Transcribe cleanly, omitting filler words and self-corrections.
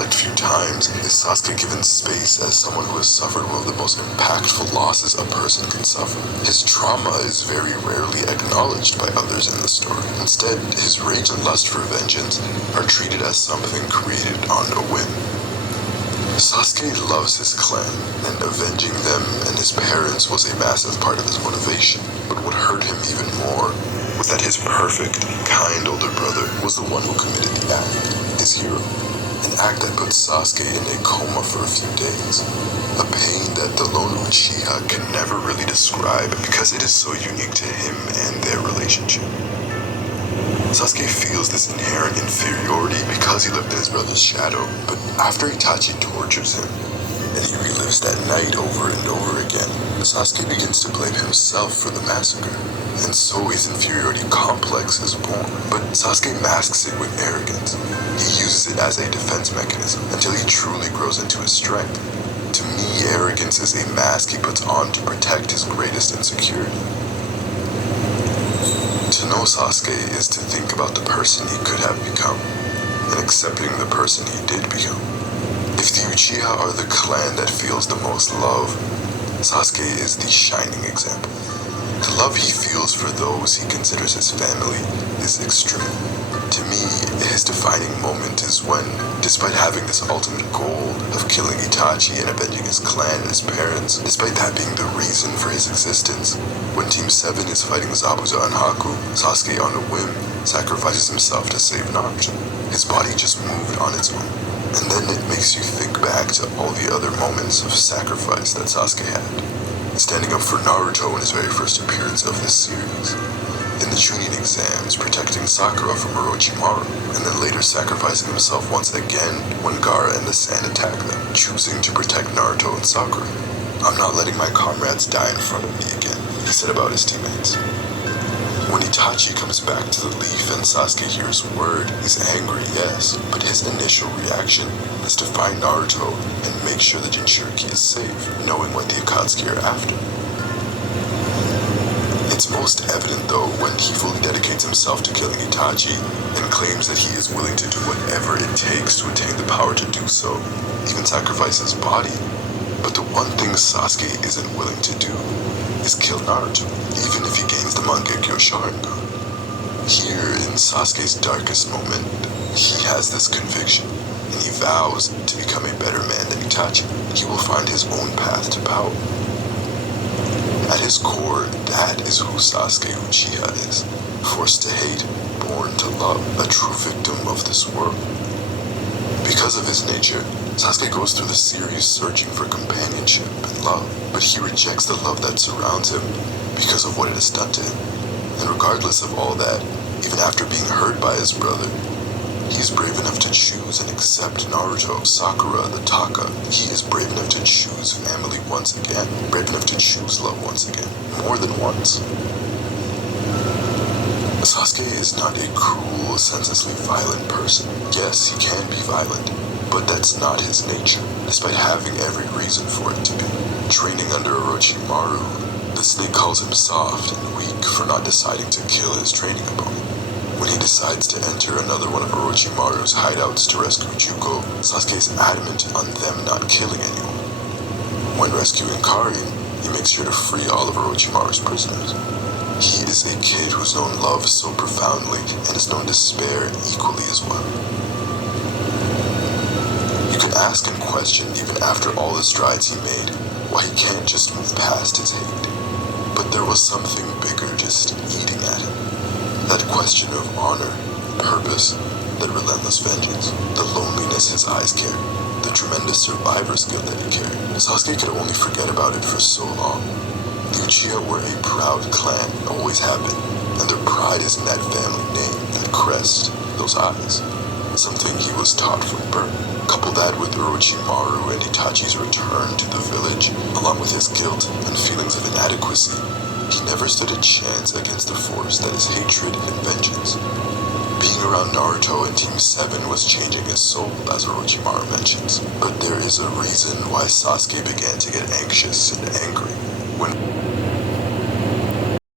Like few times, is Sasuke given space as someone who has suffered one of the most impactful losses a person can suffer. His trauma is very rarely acknowledged by others in the story. Instead, his rage and lust for vengeance are treated as something created on a whim. Sasuke loves his clan, and avenging them and his parents was a massive part of his motivation. But what hurt him even more was that his perfect, kind older brother was the one who committed the act, his hero. An act that put Sasuke in a coma for a few days. A pain that the lone Uchiha can never really describe because it is so unique to him and their relationship. Sasuke feels this inherent inferiority because he lived in his brother's shadow, but after Itachi tortures him, and he relives that night over and over again, Sasuke begins to blame himself for the massacre, and so his inferiority complex is born. But Sasuke masks it with arrogance. He uses it as a defense mechanism until he truly grows into his strength. To me, arrogance is a mask he puts on to protect his greatest insecurity. To know Sasuke is to think about the person he could have become, and accepting the person he did become. If the Uchiha are the clan that feels the most love, Sasuke is the shining example. The love he feels for those he considers his family is extreme. To me, his defining moment is when, despite having this ultimate goal of killing Itachi and avenging his clan and his parents, despite that being the reason for his existence, when Team 7 is fighting Zabuza and Haku, Sasuke on a whim sacrifices himself to save Naruto. His body just moved on its own. And then it makes you think back to all the other moments of sacrifice that Sasuke had. Standing up for Naruto in his very first appearance of this series. In the Chunin exams, protecting Sakura from Orochimaru, and then later sacrificing himself once again when Gaara and the Sand attack them, choosing to protect Naruto and Sakura. "I'm not letting my comrades die in front of me again," he said about his teammates. When Itachi comes back to the leaf and Sasuke hears word, he's angry, yes, but his initial reaction is to find Naruto and make sure the Jinchuriki is safe, knowing what the Akatsuki are after. It's most evident though when he fully dedicates himself to killing Itachi and claims that he is willing to do whatever it takes to attain the power to do so, even sacrifice his body. But the one thing Sasuke isn't willing to do is kill Naruto, even if he gains the Mangekyo Sharingan. Here, in Sasuke's darkest moment, he has this conviction, and he vows to become a better man than Itachi. He will find his own path to power. At his core, that is who Sasuke Uchiha is. Forced to hate, born to love, a true victim of this world. Because of his nature, Sasuke goes through the series searching for companionship and love, but he rejects the love that surrounds him because of what it has done to him. And regardless of all that, even after being hurt by his brother, he is brave enough to choose and accept Naruto, Sakura, the Taka. He is brave enough to choose family once again, brave enough to choose love once again, more than once. Sasuke is not a cruel, senselessly violent person. Yes, he can be violent, but that's not his nature, despite having every reason for it to be. Training under Orochimaru, the snake calls him soft and weak for not deciding to kill his training opponent. When he decides to enter another one of Orochimaru's hideouts to rescue Juko, Sasuke is adamant on them not killing anyone. When rescuing Karin, he makes sure to free all of Orochimaru's prisoners. He is a kid who's known love so profoundly and has known despair equally as well. You could ask and question, even after all the strides he made, why he can't just move past his hate. But there was something bigger just eating at him. That question of honor, purpose, that relentless vengeance, the loneliness his eyes carried, the tremendous survivor skill that he carried. Sasuke could only forget about it for so long. The Uchiha were a proud clan, always have been, and their pride is in that family name, that crest, those eyes. Something he was taught from birth. Couple that with Orochimaru and Itachi's return to the village, along with his guilt and feelings of inadequacy, he never stood a chance against the force that is hatred and vengeance. Being around Naruto and Team 7 was changing his soul, as Orochimaru mentions. But there is a reason why Sasuke began to get anxious and angry when